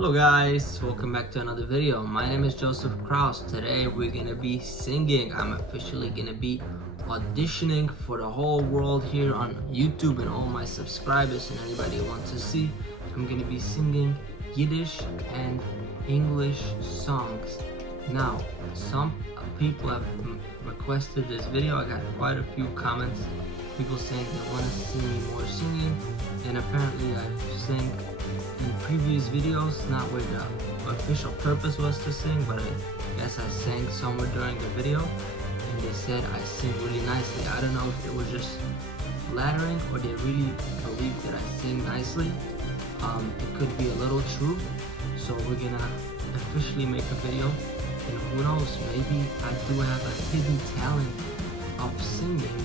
Hello guys, welcome back to another video. My name is Joseph Kraus. Today we're gonna be singing. I'm officially gonna be auditioning for the whole world here on YouTube and all my subscribers and anybody who wants to see. I'm gonna be singing Yiddish and English songs. Now, some people have requested this video. I got quite a few comments, people saying they want to see me more singing, and apparently I've sang in previous videos, not where the official purpose was to sing, but I guess I sang somewhere during the video and they said I sing really nicely. I don't know if it was just flattering or they really believe that I sing nicely. It could be a little true, so we're gonna officially make a video, and who knows, maybe I do have a hidden talent of singing,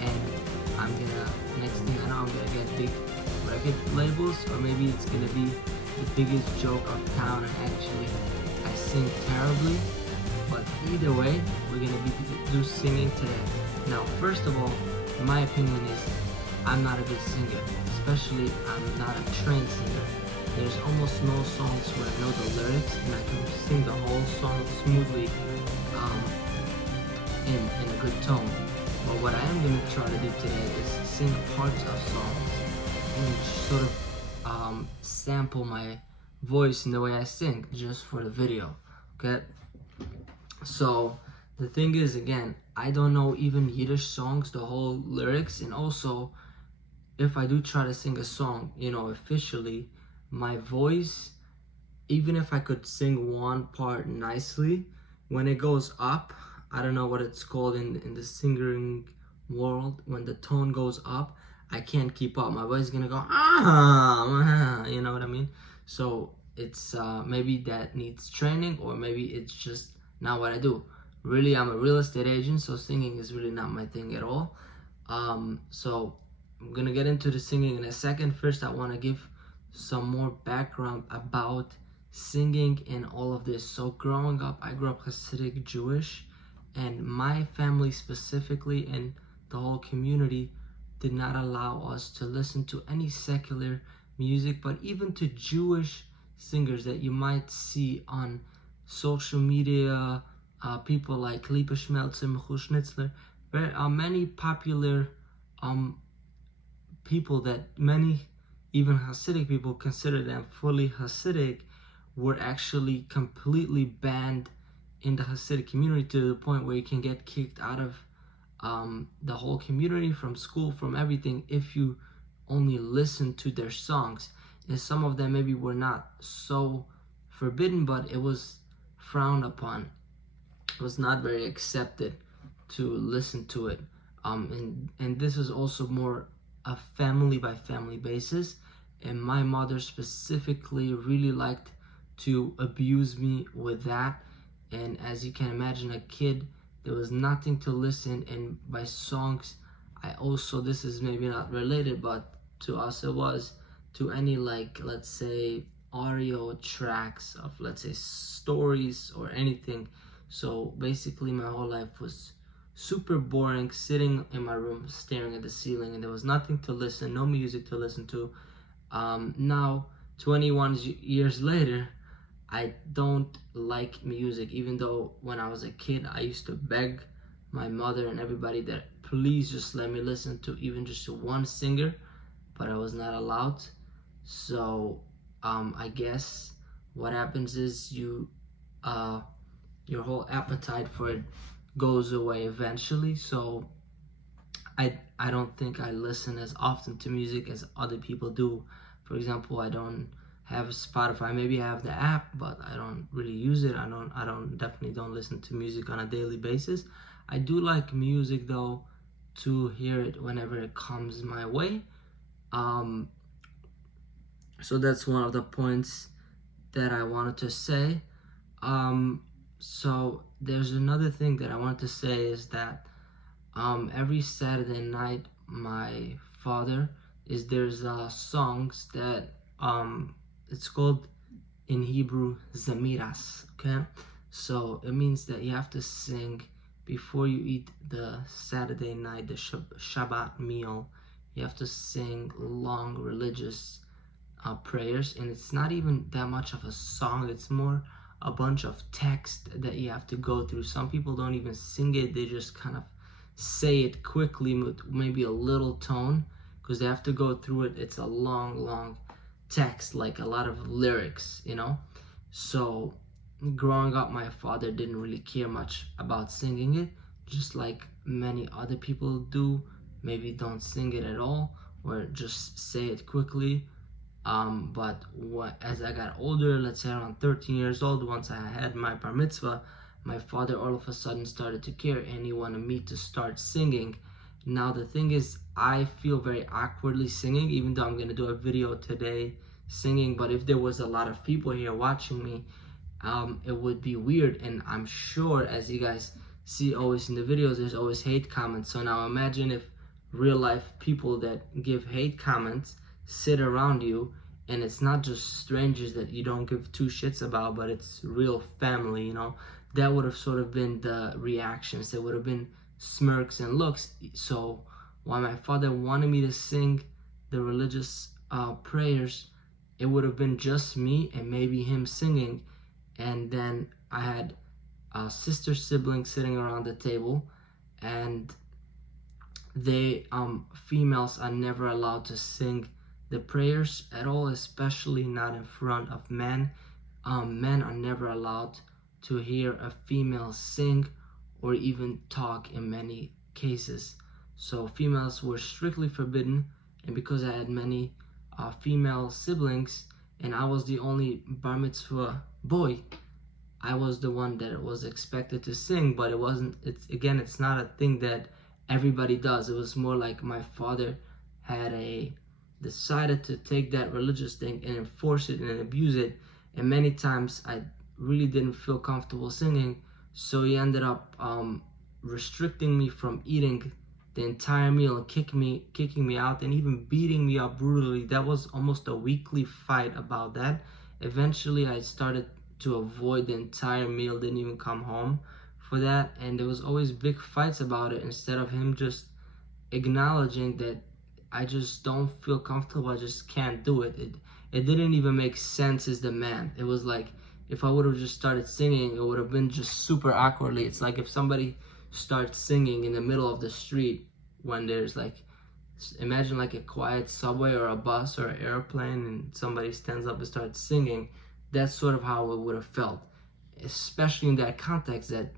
and I'm gonna, next thing I know, I'm gonna get big record labels, or maybe it's gonna be the biggest joke of town and actually I sing terribly. But either way, we're gonna do singing today. Now, first of all, my opinion is I'm not a good singer, especially I'm not a trained singer. There's almost no songs where I know the lyrics and I can sing the whole song smoothly in a good tone. But what I am going to try to do today is sing parts of songs and sort of sample my voice in the way I sing just for the video, okay? So the thing is, again, I don't know even Yiddish songs, the whole lyrics, and also if I do try to sing a song, you know, officially, my voice, even if I could sing one part nicely, when it goes up, I don't know what it's called in the singing world, when the tone goes up, I can't keep up. My voice is gonna go, you know what I mean? So it's maybe that needs training, or maybe it's just not what I do. Really, I'm a real estate agent, so singing is really not my thing at all. So I'm gonna get into the singing in a second. First, I wanna give some more background about singing and all of this. So growing up, I grew up Hasidic Jewish, and my family specifically and the whole community did not allow us to listen to any secular music, but even to Jewish singers that you might see on social media, people like Lipa Schmelzer, Michu Schnitzler, many popular people that many even Hasidic people consider them fully Hasidic, were actually completely banned in the Hasidic community, to the point where you can get kicked out of the whole community, from school, from everything, if you only listen to their songs. And some of them maybe were not so forbidden, but it was frowned upon. It was not very accepted to listen to it. And this is also more a family by family basis. And my mother specifically really liked to abuse me with that. And as you can imagine, a kid, there was nothing to listen, and by songs, I also, this is maybe not related, but to us it was, to any, like, let's say audio tracks of, let's say, stories or anything. So basically my whole life was super boring, sitting in my room staring at the ceiling, and there was nothing to listen, no music to listen to. Now 21 years later, I don't like music, even though when I was a kid I used to beg my mother and everybody that please just let me listen to even just one singer, but I was not allowed. So I guess what happens is your whole appetite for it goes away eventually. So I don't think I listen as often to music as other people do. For example, I don't have Spotify. Maybe I have the app, but I don't really use it. I definitely don't listen to music on a daily basis. I do like music though, to hear it whenever it comes my way. So that's one of the points that I wanted to say. So there's another thing that I wanted to say, is that every Saturday night, my father there's songs that it's called in Hebrew Zemiras, okay? So it means that you have to sing before you eat the Saturday night, the Shabbat meal. You have to sing long religious prayers, and it's not even that much of a song. It's more a bunch of text that you have to go through. Some people don't even sing it, they just kind of say it quickly with maybe a little tone, because they have to go through it. It's a long text, like a lot of lyrics, you know. So growing up, my father didn't really care much about singing it, just like many other people do. Maybe don't sing it at all, or just say it quickly. But as I got older, let's say around 13 years old, once I had my bar mitzvah, my father all of a sudden started to care, and he wanted me to start singing. Now the thing is, I feel very awkwardly singing, even though I'm going to do a video today singing. But if there was a lot of people here watching me, it would be weird. And I'm sure, as you guys see always in the videos, there's always hate comments. So now imagine if real life people that give hate comments sit around you, and it's not just strangers that you don't give two shits about, but it's real family, you know. That would have sort of been the reactions. There would have been smirks and looks. So while my father wanted me to sing the religious prayers, it would have been just me and maybe him singing, and then I had sister siblings sitting around the table, and they females are never allowed to sing the prayers at all, especially not in front of men. Men are never allowed to hear a female sing or even talk in many cases. So females were strictly forbidden, and because I had many female siblings and I was the only bar mitzvah boy, I was the one that was expected to sing. But it wasn't, it's not a thing that everybody does. It was more like my father had decided to take that religious thing and enforce it and abuse it, and many times I really didn't feel comfortable singing, so he ended up restricting me from eating the entire meal and kicking me out, and even beating me up brutally. That was almost a weekly fight about that. Eventually I started to avoid the entire meal, didn't even come home for that, and there was always big fights about it, instead of him just acknowledging that I just don't feel comfortable, I just can't do it. It didn't even make sense as the man. It was like, if I would have just started singing, it would have been just super awkwardly. It's like if somebody starts singing in the middle of the street when there's like, imagine like a quiet subway or a bus or an airplane, and somebody stands up and starts singing. That's sort of how it would have felt, especially in that context that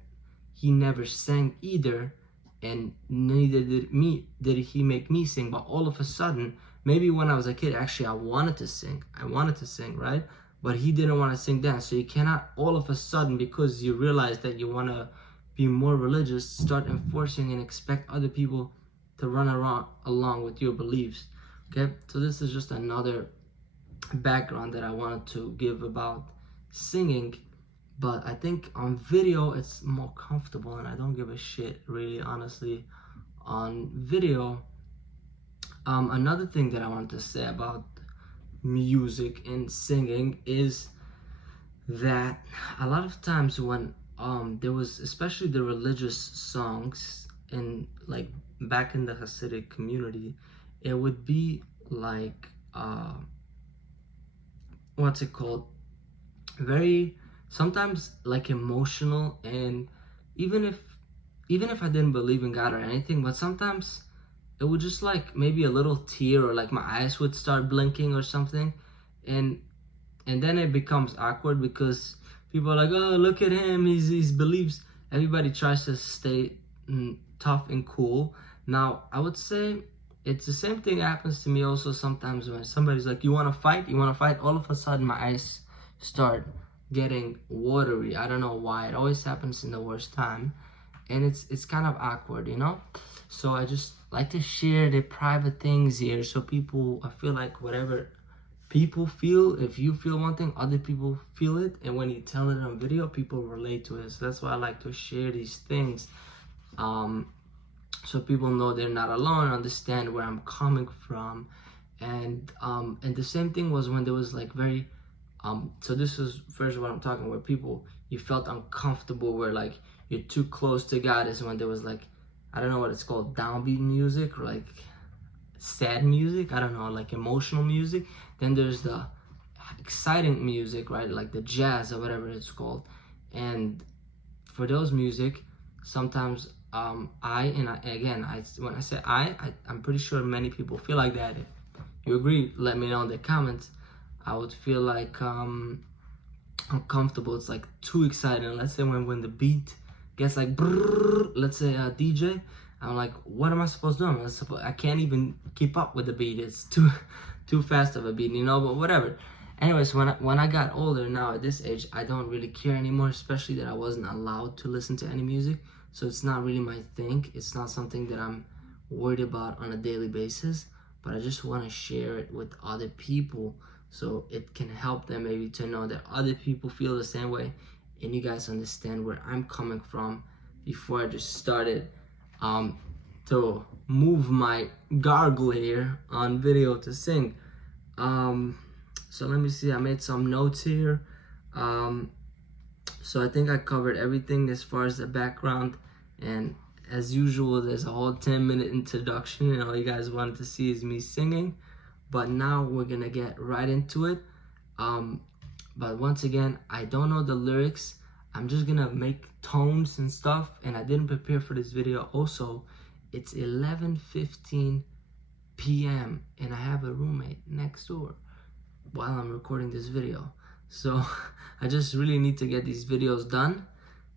he never sang either, and neither did he make me sing. But all of a sudden, maybe when I was a kid, actually I wanted to sing, right? But he didn't want to sing then. So you cannot all of a sudden, because you realize that you want to be more religious, start enforcing and expect other people to run along with your beliefs. Okay, so this is just another background that I wanted to give about singing. But I think on video it's more comfortable, and I don't give a shit, really, honestly, on video. Another thing that I wanted to say about music and singing is that a lot of times when there was, especially the religious songs, and like back in the Hasidic community, it would be like what's it called, very sometimes like emotional. And even if I didn't believe in God or anything, but sometimes it would just like maybe a little tear, or like my eyes would start blinking or something, and then it becomes awkward because people are like, oh, look at him, he's believes. Everybody tries to stay tough and cool. Now I would say it's the same thing happens to me also sometimes when somebody's like, you want to fight, all of a sudden my eyes start getting watery. I don't know why. It always happens in the worst time, and it's kind of awkward, you know. So I just like to share the private things here, so people, I feel like whatever people feel, if you feel one thing, other people feel it, and when you tell it on video, people relate to it. So that's why I like to share these things, so people know they're not alone, understand where I'm coming from. And the same thing was when there was like very so this is first what I'm talking, where people, you felt uncomfortable, where like you're too close to God, is when there was like, I don't know what it's called, downbeat music, or like sad music, I don't know, like emotional music. Then there's the exciting music, right, like the jazz or whatever it's called. And for those music, sometimes when I say I'm pretty sure many people feel like that. If you agree, let me know in the comments. I would feel like uncomfortable. It's like too exciting. Let's say when the beat gets like brrr, let's say a DJ, I'm like, what am I supposed to do? I can't even keep up with the beat. It's too fast of a beat, you know. But whatever. Anyways, when I got older, now at this age, I don't really care anymore, especially that I wasn't allowed to listen to any music. So it's not really my thing. It's not something that I'm worried about on a daily basis, but I just want to share it with other people so it can help them maybe to know that other people feel the same way, and you guys understand where I'm coming from before I just started to move my gargle here on video to sing. So let me see, I made some notes here. So I think I covered everything as far as the background, and as usual, there's a whole 10-minute introduction, and all you guys wanted to see is me singing. But now we're gonna get right into it. But once again, I don't know the lyrics. I'm just gonna make tones and stuff, and I didn't prepare for this video. Also, it's 11:15 p.m. and I have a roommate next door while I'm recording this video. So I just really need to get these videos done,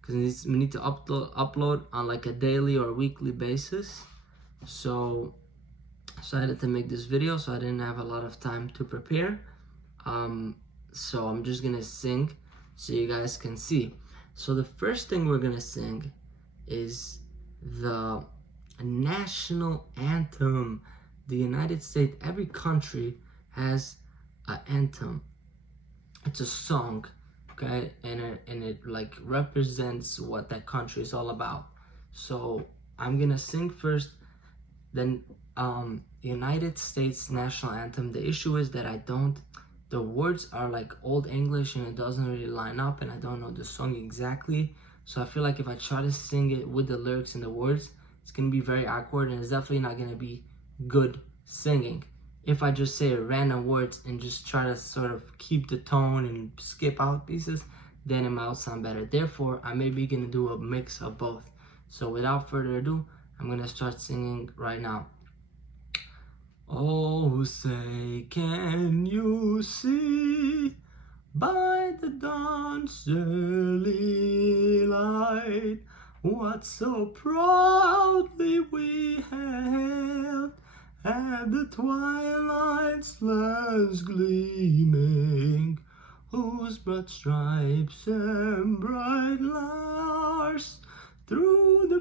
because we need to upload on like a daily or weekly basis. So I decided to make this video, so I didn't have a lot of time to prepare. So I'm just gonna sing so you guys can see. So the first thing we're gonna sing is the national anthem. The United States, every country has an anthem. It's a song, okay, and it like represents what that country is all about. So I'm gonna sing first, then United States national anthem. The issue is that the words are like old English and it doesn't really line up, and I don't know the song exactly. So I feel like if I try to sing it with the lyrics and the words, it's gonna be very awkward, and it's definitely not gonna be good singing. If I just say random words and just try to sort of keep the tone and skip out pieces, then it might sound better. Therefore, I may be gonna do a mix of both. So without further ado, I'm gonna start singing right now. Oh, say, can you see by the dawn's early light what so proudly we hailed at the twilight's last gleaming, whose broad stripes and bright stars through the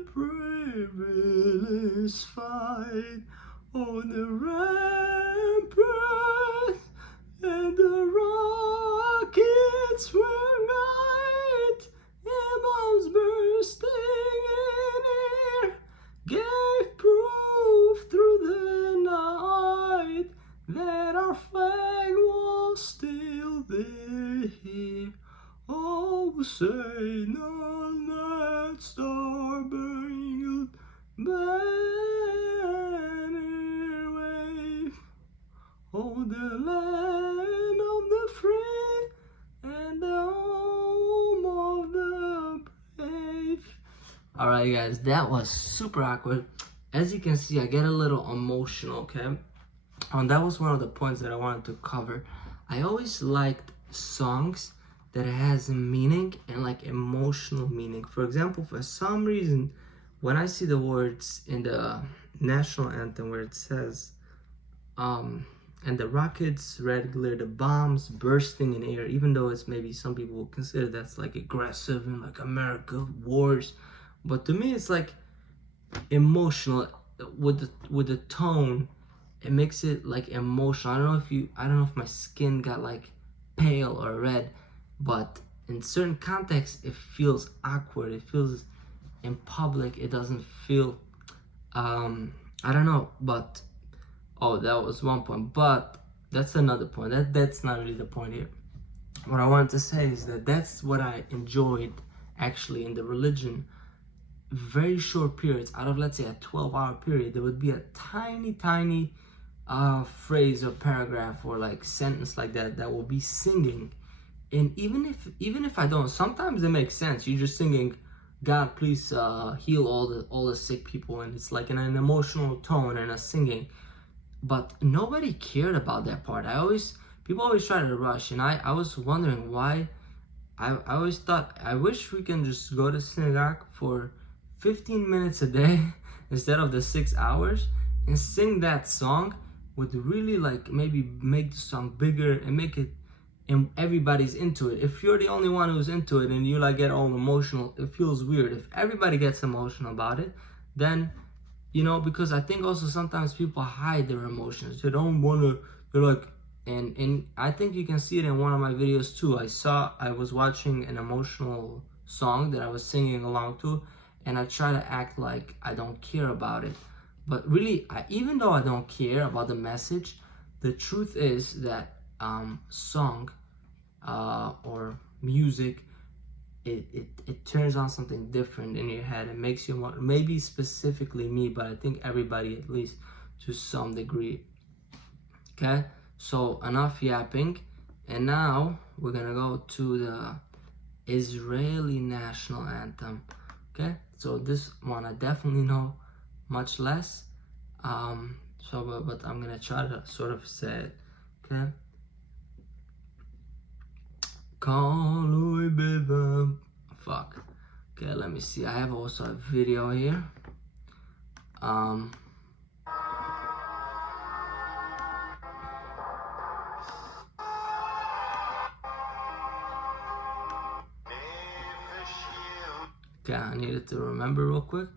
perilous fight, oh, the ramparts and the rockets were light, and bombs bursting in air gave proof through the night that our flag was still there. Oh, say none that star-spangled banner wave, oh, the land of the free and the home of the brave. Alright guys, that was super awkward. As you can see, I get a little emotional, okay? And that was one of the points that I wanted to cover. I always liked songs that has a meaning and like emotional meaning. For example, for some reason, when I see the words in the national anthem where it says, and the rockets red glare, the bombs bursting in air, even though it's maybe some people will consider that's like aggressive and like America wars, but to me it's like emotional with the tone. It makes it like emotional. I don't know if my skin got like pale or red, but in certain contexts it feels awkward. It feels in public, it doesn't feel I don't know. But oh, that was one point, but that's another point. That's not really the point here. What I wanted to say is that that's what I enjoyed actually in the religion. Very short periods, out of let's say a 12-hour period, there would be a tiny phrase or paragraph or like sentence like that will be singing. And even if I don't, sometimes it makes sense. You're just singing, God, please heal all the sick people, and it's like in an emotional tone and a singing. But nobody cared about that part. People always try to rush, and I was wondering why. I always thought, I wish we can just go to synagogue for 15 minutes a day instead of the 6 hours and sing that song. Would really like maybe make the song bigger and make it, and everybody's into it. If you're the only one who's into it and you like get all emotional, it feels weird. If everybody gets emotional about it, then, you know, because I think also sometimes people hide their emotions. They don't want to, they're like, and I think you can see it in one of my videos too. I was watching an emotional song that I was singing along to, and I try to act like I don't care about it. But really, even though I don't care about the message, the truth is that song or music, it turns on something different in your head. It makes you more, maybe specifically me, but I think everybody at least to some degree. Okay, so enough yapping, and now we're gonna go to the Israeli national anthem. Okay, so this one I definitely know much less, but I'm gonna try to sort of say it. Okay. Fuck. Okay, let me see. I have also a video here. Okay, I needed to remember real quick.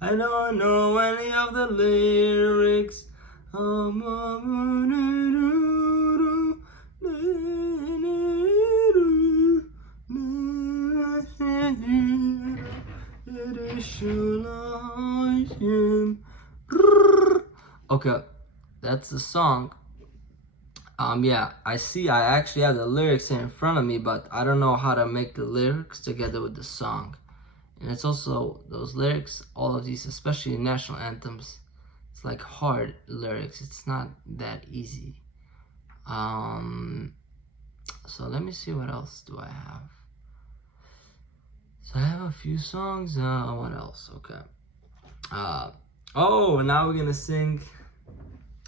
I don't know any of the lyrics. Okay, that's the song. Yeah, I actually have the lyrics here in front of me, but I don't know how to make the lyrics together with the song. And it's also those lyrics, all of these, especially national anthems, it's like hard lyrics. It's not that easy. So let me see, what else do I have? So I have a few songs. What else? Okay. Oh, now we're gonna sing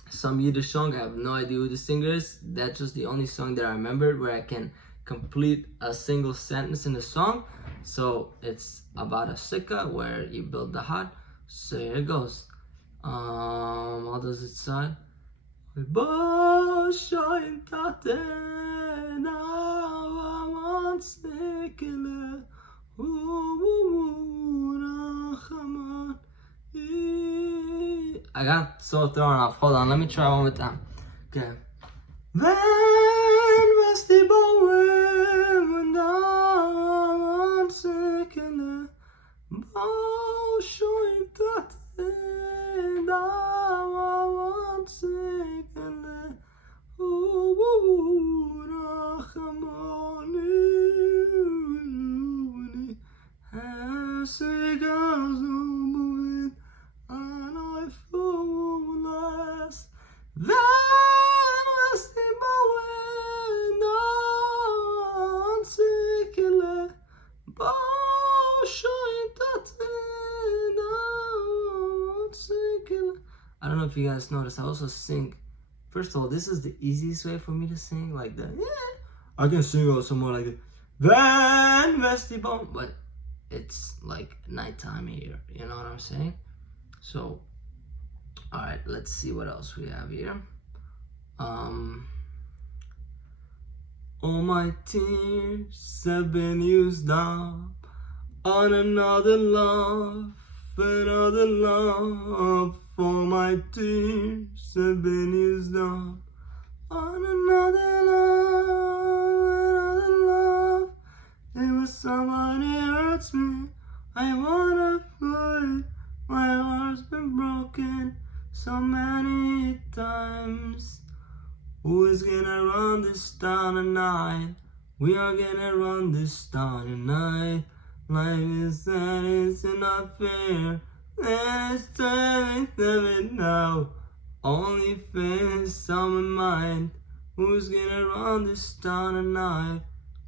some Yiddish song. I have no idea who the singer is. That's just the only song that I remembered where I can complete a single sentence in the song. So it's about a sukkah where you build the hut. So here it goes. How does it sound? I got so thrown off. Hold on, let me try one more time. Okay. When was die Bauern und am Sekele Bau schon Tate da am Sekele Rachamoni Hesegazumuvit Anoi Fulas When was die Bauern am Sekele Bau schon Tate da am Sekele. I don't know if you guys noticed, I also sing. First of all, this is the easiest way for me to sing, like that. Yeah, I can sing also more like Van Vestibon, but it's like nighttime here. You know what I'm saying? So, all right, let's see what else we have here. All my tears have been used up on another love another love, for my tears have been used up on another love. It was somebody hurts me, I wanna fly. My heart's been broken so many times. Who is gonna run this town tonight? We are gonna run this town tonight. Life is sad, it's not fair. Let's turn it now. Only face on my mind. Who's gonna run this town tonight?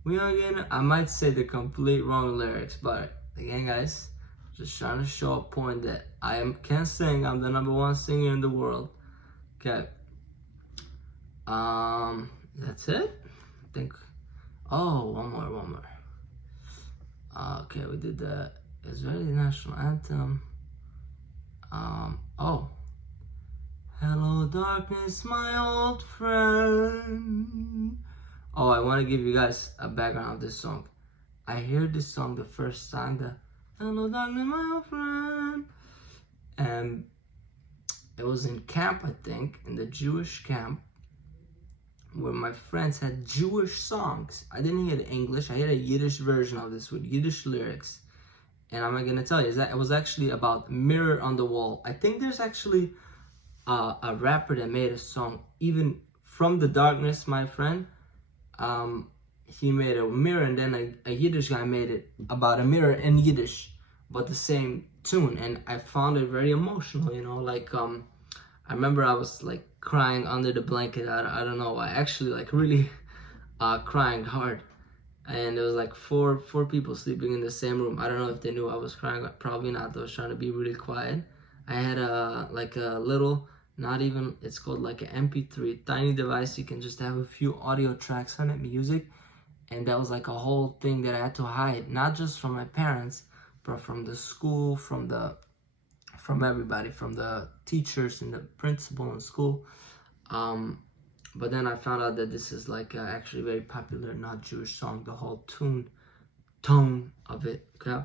We are gonna. I might say the complete wrong lyrics, but again, guys, just trying to show a point that can sing. I'm the #1 singer in the world. Okay. That's it. I think. Oh, one more. Okay, we did the Israeli national anthem. Oh. Hello, darkness, my old friend. Oh, I want to give you guys a background of this song. I heard this song the first time, the Hello, darkness, my old friend. And it was in camp, I think, in the Jewish camp, where my friends had Jewish songs. I didn't hear the English. I heard a Yiddish version of this with Yiddish lyrics. And I'm gonna tell you, is that it was actually about Mirror on the Wall. I think there's actually a rapper that made a song, even from the darkness, my friend. He made a mirror, and then a Yiddish guy made it about a mirror in Yiddish, but the same tune. And I found it very emotional, you know, like I remember I was like crying under the blanket. I don't know, I actually like really crying hard. And there was like four people sleeping in the same room. I don't know if they knew I was crying, probably not. I was trying to be really quiet. I had a little, not even, it's called like an MP3 tiny device. You can just have a few audio tracks on it, music. And that was like a whole thing that I had to hide, not just from my parents, but from the school, from everybody, from the teachers and the principal in school. But then I found out that this is like actually very popular, not Jewish song, the whole tone of it, okay?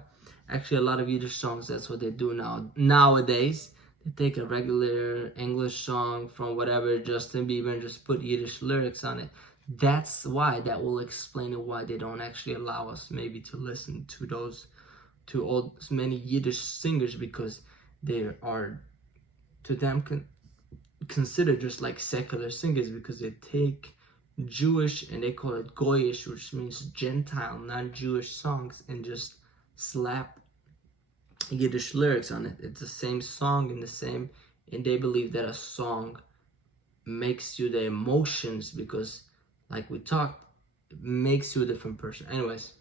Actually, a lot of Yiddish songs, that's what they do nowadays. They take a regular English song from whatever, Justin Bieber, and just put Yiddish lyrics on it. That's why, that will explain why they don't actually allow us maybe to listen to many Yiddish singers, because they are, to them, considered just like secular singers, because they take Jewish and they call it Goyish, which means Gentile, non-Jewish songs, and just slap Yiddish lyrics on it. It's the same song and they believe that a song makes you the emotions, because like we talked, it makes you a different person. Anyways,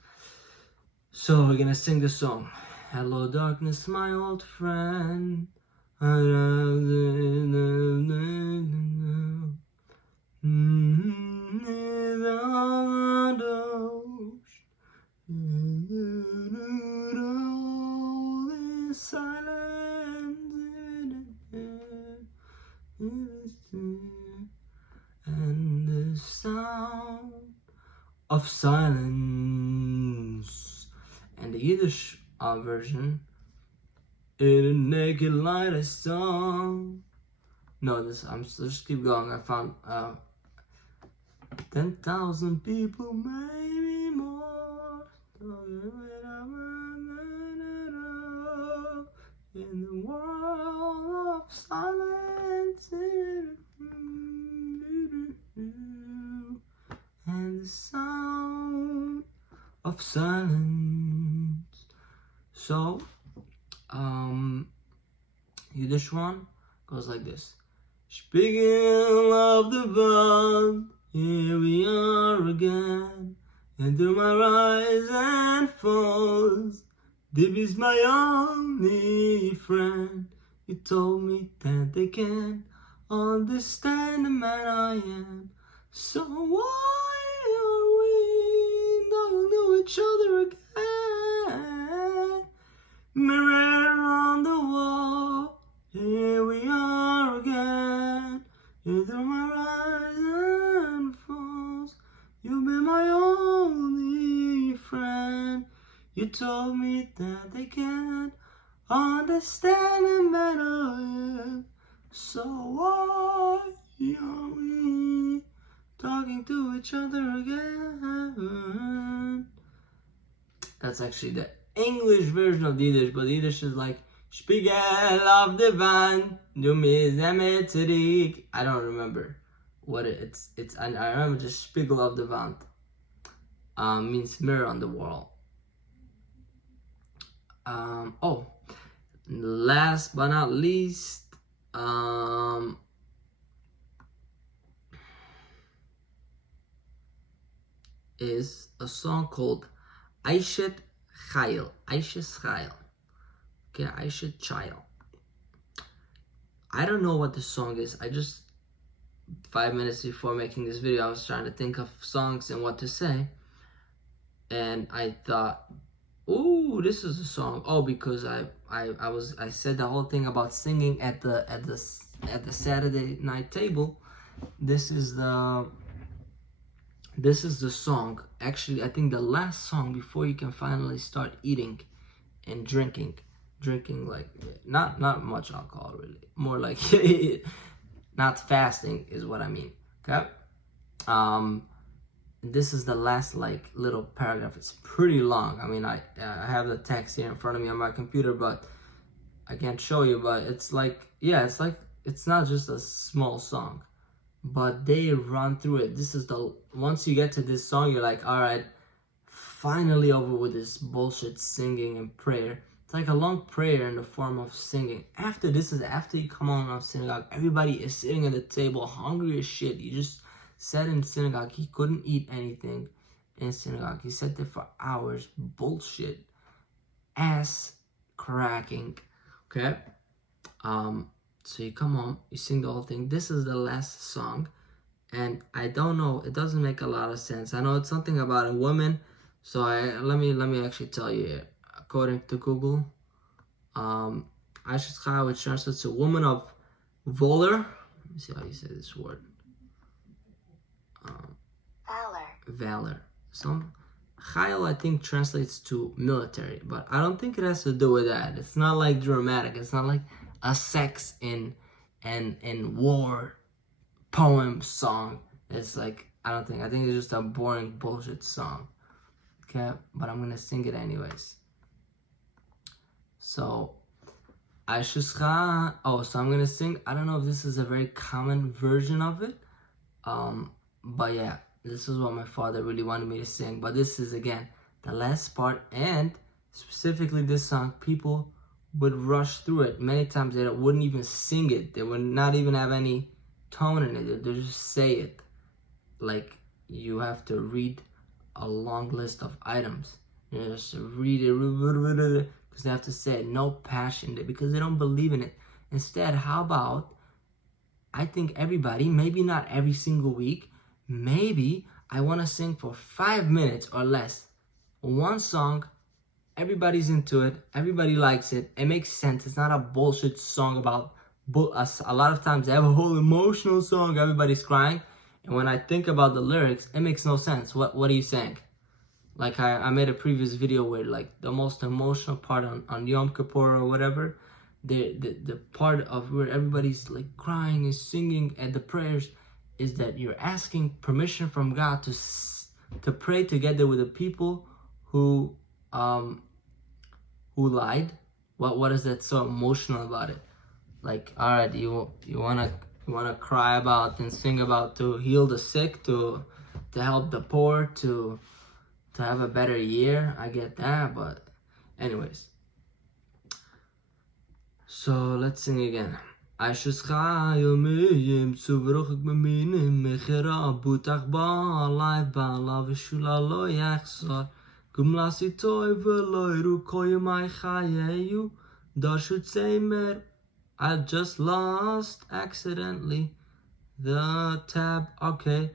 so we're gonna sing the song. Hello, darkness, my old friend. And the sound of silence. And the Yiddish version, in a naked light I saw. No, I'm just keep going. I found 10,000 people, maybe more, in the world of silence, and the sound of silence. So, Yiddish one goes like this. Spiegel of the Wand, here we are again, and through my rise and falls, Dib is my only friend. You told me that they can't understand the man I am. So why are we not know each other again? Mirror on the wall, here we are again. Through my rise and falls, you've been my only friend. You told me that they can't understanding better. So why are we talking to each other again? That's actually the English version of the Yiddish, but the Yiddish is like Spiegel of the Wand, du bist zurück. I don't remember what it's. I remember just Spiegel of the Wand. Means mirror on the wall. Oh, last but not least, is a song called Aishet Chayil. Aishet Chayil. Okay, Aishet Chayil. I don't know what the song is. I just 5 minutes before making this video, I was trying to think of songs and what to say, and I thought, "Ooh, this is a song." Oh, because I said the whole thing about singing at the Saturday night table. This is the song. Actually, I think the last song before you can finally start eating and drinking like not much alcohol, really, more like not fasting is what I mean. Okay. This is the last like little paragraph. It's pretty long. I mean, I have the text here in front of me on my computer, but I can't show you. But it's like, yeah, it's not just a small song, but they run through it. This is once you get to this song, you're like, all right, finally over with this bullshit singing and prayer. It's like a long prayer in the form of singing. After you come out of synagogue, everybody is sitting at the table hungry as shit. You just sat in synagogue. He couldn't eat anything in synagogue. He sat there for hours. Bullshit. Ass cracking. Okay? So you come home, you sing the whole thing. This is the last song. And I don't know, it doesn't make a lot of sense. I know it's something about a woman. So let me actually tell you here. According to Google, Aishet Chayil, which translates to woman of valor. Let me see how you say this word. Valor. Some Chayil, I think, translates to military, but I don't think it has to do with that. It's not like dramatic. It's not like a sex in war poem song. It's like, I think it's just a boring bullshit song. Okay, but I'm gonna sing it anyways. So so I'm gonna sing. I don't know if this is a very common version of it, but yeah, this is what my father really wanted me to sing. But this is, again, the last part, and specifically this song, people would rush through it. Many times they wouldn't even sing it. They would not even have any tone in it. They just say it. Like, you have to read a long list of items. You just read it because they have to say it. No passion, because they don't believe in it. Instead, how about, I think everybody, maybe not every single week, maybe I want to sing for 5 minutes or less. One song, everybody's into it, everybody likes it, it makes sense. It's not a bullshit song about a lot of times they have a whole emotional song, everybody's crying, and when I think about the lyrics, it makes no sense. What are you saying? Like I made a previous video where, like, the most emotional part on Yom Kippur or whatever, the part of where everybody's like crying and singing at the prayers, is that you're asking permission from God to pray together with the people who lied. What is that so emotional about it? Like, all right, you wanna cry about and sing about to heal the sick, to help the poor, to have a better year. I get that, but anyways. So let's sing again. Aishet Chayil miyim tzuvruchik b'minim mechera butach ba'alai ba'ala v'shula lo yachzor gumlasi toy v'lo iru koyimai chayeyu darshut seimer. I just lost accidentally the tab. Okay.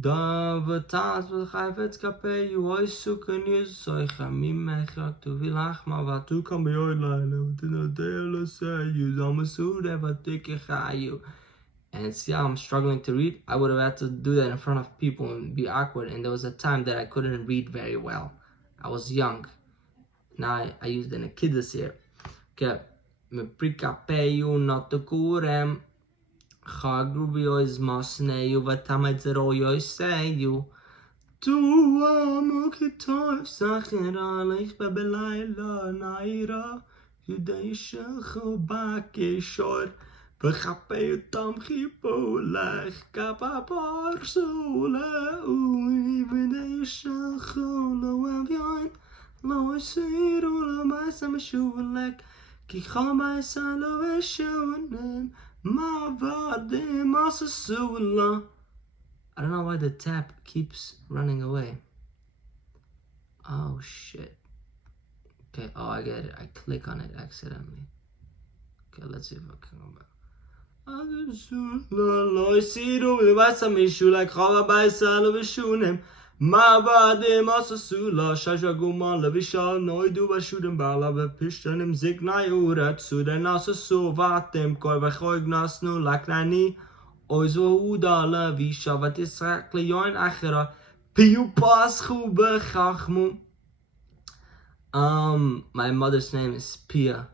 Da v'taz v'chayvetz kapeyu oisuken yisoicha mimechak tu vilachma v'atu kam b'yoy laila v'tinadei l'seyu zamasure v'tikechayu. And see how I'm struggling to read? I would have had to do that in front of people and be awkward, and there was a time that I couldn't read very well. I was young. Now I used an Akidus here. Ke me prikapeju not the kurem. Chagrubios masneju vatamedzeroyos seju. Tu amukitoy sacher alich bebelayla naira. Judei shecho bakeshor. Bechapeju tam chipolech. Kapabar sole ui. Judei shecho lo avyon. Lo esiru lo maisa meshulek. Ki chamaisa lo veshonem. Mavadim asasula. I don't know why the tap keeps running away. Oh shit. Okay, oh I get it. I click on it accidentally. Okay, let's see if I can go back. Mavadim asasula shashaguma levisha noidu bashudim bala bepishtanim zignai urat sudan asasu vatim koi vachoig nasnu laknani oizo udala vishavat israk leyoin achera piu paschu bechachmu. My mother's name is Pia.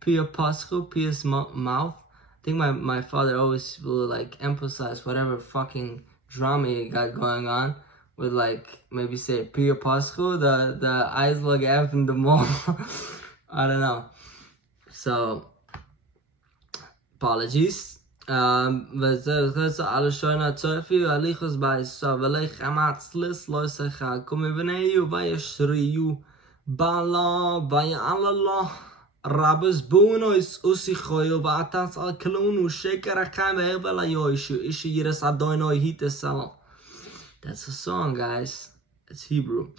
Pia paschu, Pia's mouth. I think my father always will like emphasize whatever fucking drama he got going on. With like maybe say Pia Pascu, the eyes look F in the mall. I don't know. So apologies. וזה על השעון הצורפי הליכוס בעיסו ולך אמצלס לא ישחה קומי בניו וישריו בעלה ויעללה רבס בונויס אוסיכויו ועתס על כלונו שקר החיים והבל היושו אישי ירס אדוינוי היטסלו. That's a song, guys. It's Hebrew.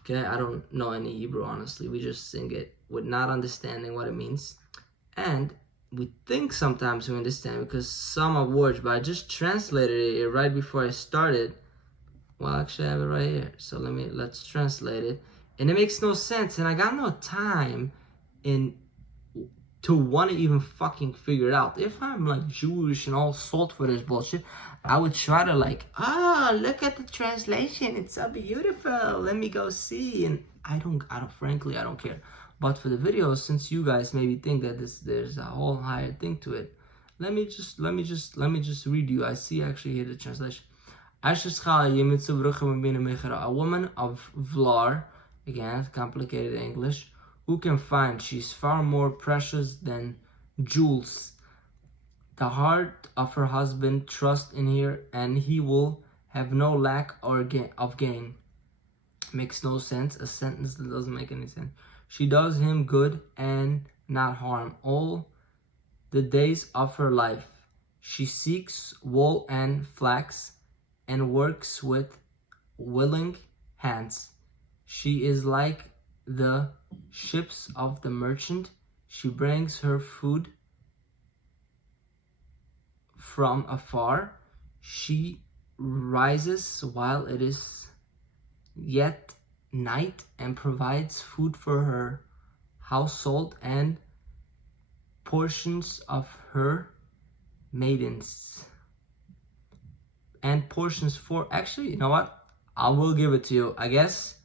Okay, I don't know any Hebrew, honestly. We just sing it with not understanding what it means. And we think sometimes we understand because some of words, but I just translated it right before I started. Well, actually I have it right here. So let's translate it. And it makes no sense. And I got no time to want to even fucking figure it out. If I'm like Jewish and all salt for this bullshit, I would try to like, look at the translation. It's so beautiful. Let me go see. And I don't frankly, I don't care. But for the videos, since you guys maybe think that there's a whole higher thing to it, let me just read you. I see actually here the translation. A woman of Vlar, again, complicated English, who can find? She's far more precious than jewels. The heart of her husband trusts in her, and he will have no lack of gain. Makes no sense. A sentence that doesn't make any sense. She does him good and not harm all the days of her life. She seeks wool and flax and works with willing hands. She is like the ships of the merchant. She brings her food from afar. She rises while it is yet night and provides food for her household and portions of her maidens. And portions for, actually, you know what? I will give it to you. I guess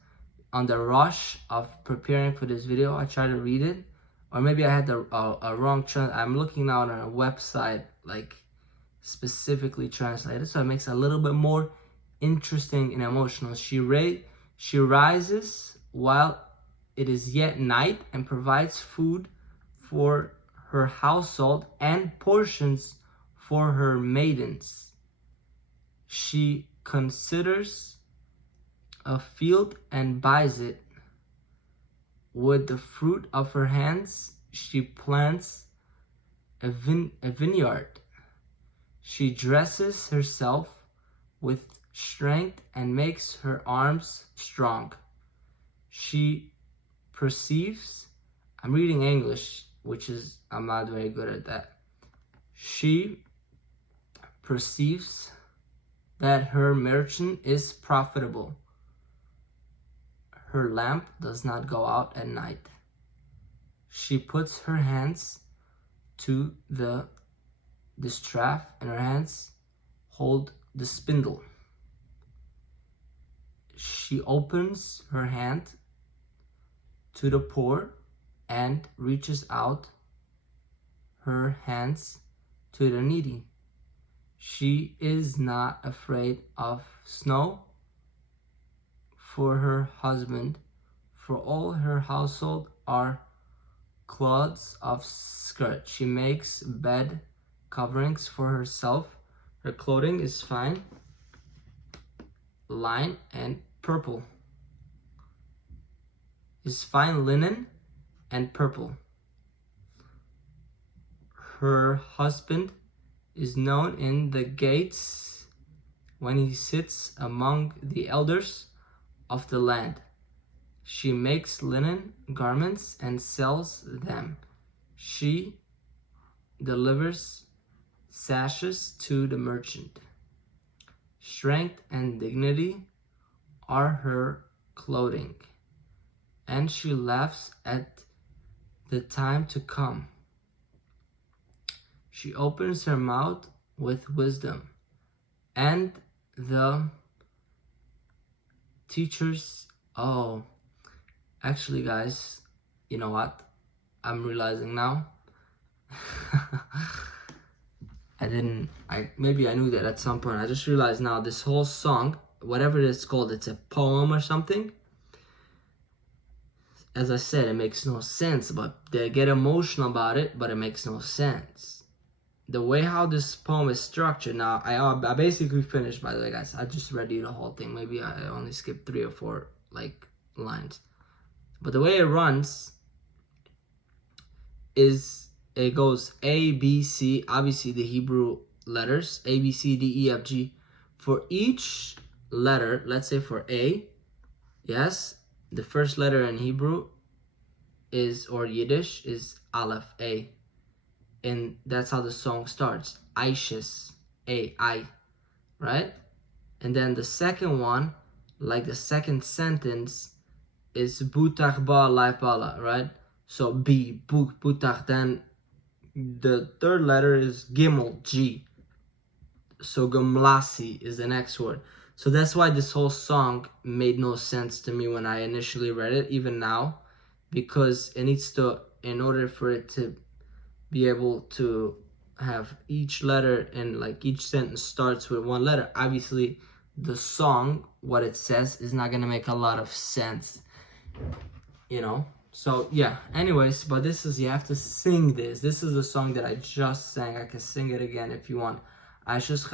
on the rush of preparing for this video, I tried to read it. Or maybe I had a wrong I'm looking now on a website, like specifically translated, so it makes it a little bit more interesting and emotional. She rises while it is yet night and provides food for her household and portions for her maidens. She considers a field and buys it. With the fruit of her hands, she plants a vineyard. She dresses herself with strength and makes her arms strong. She perceives, I'm reading English, I'm not very good at that. She perceives that her merchant is profitable. Her lamp does not go out at night. She puts her hands to the distaff, and her hands hold the spindle. She opens her hand to the poor and reaches out her hands to the needy. She is not afraid of snow for her husband, for all her household are cloths of skirt. She makes bed coverings for herself. Her clothing is fine line and purple. Is fine linen and purple. Her husband is known in the gates when he sits among the elders of the land. She makes linen garments and sells them. She delivers sashes to the merchant. Strength and dignity are her clothing, and she laughs at the time to come. She opens her mouth with wisdom, and the teachers, actually guys, you know what? I'm realizing now. Maybe I knew that at some point. I just realized now this whole song, whatever it's called, it's a poem or something. As I said, it makes no sense, but they get emotional about it, but it makes no sense. The way how this poem is structured, now I basically finished, by the way, guys. I just read you the whole thing. Maybe I only skipped 3 or 4 lines. But the way it runs is it goes A, B, C, obviously the Hebrew letters, A, B, C, D, E, F, G. For each letter, let's say for A, yes, the first letter in Hebrew is, or Yiddish, is Aleph, A. And that's how the song starts. Aishis, A, I, right? And then the second one, like the second sentence, is Butach ba life bala, right? So B, Butach. Then the third letter is Gimel, G. So Gumlasi is the next word. So that's why this whole song made no sense to me when I initially read it, even now, because it needs to, in order for it to be able to have each letter and each sentence starts with one letter, obviously the song, what it says, is not gonna make a lot of sense, you know? So yeah, anyways, but this is, you have to sing this. This is the song that I just sang. I can sing it again if you want. I think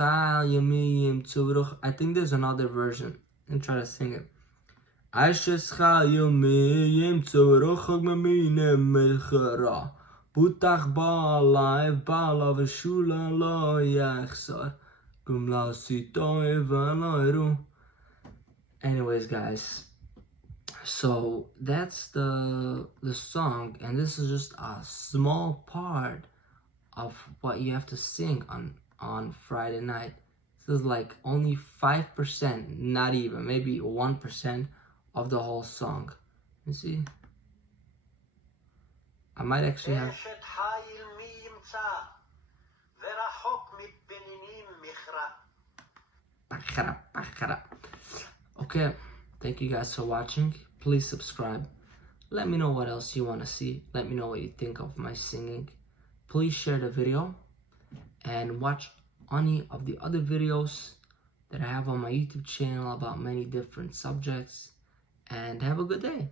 there's another version. And try to sing it. Butach ba live bala v'shula lo yachsar gum la sitoy v'aloiru. Anyways, guys, so that's the song, and this is just a small part of what you have to sing on Friday night. This is only 5%, not even, maybe 1% of the whole song. You see? I might actually have... Okay, thank you guys for watching. Please subscribe. Let me know what else you want to see. Let me know what you think of my singing. Please share the video and watch any of the other videos that I have on my YouTube channel about many different subjects. And have a good day.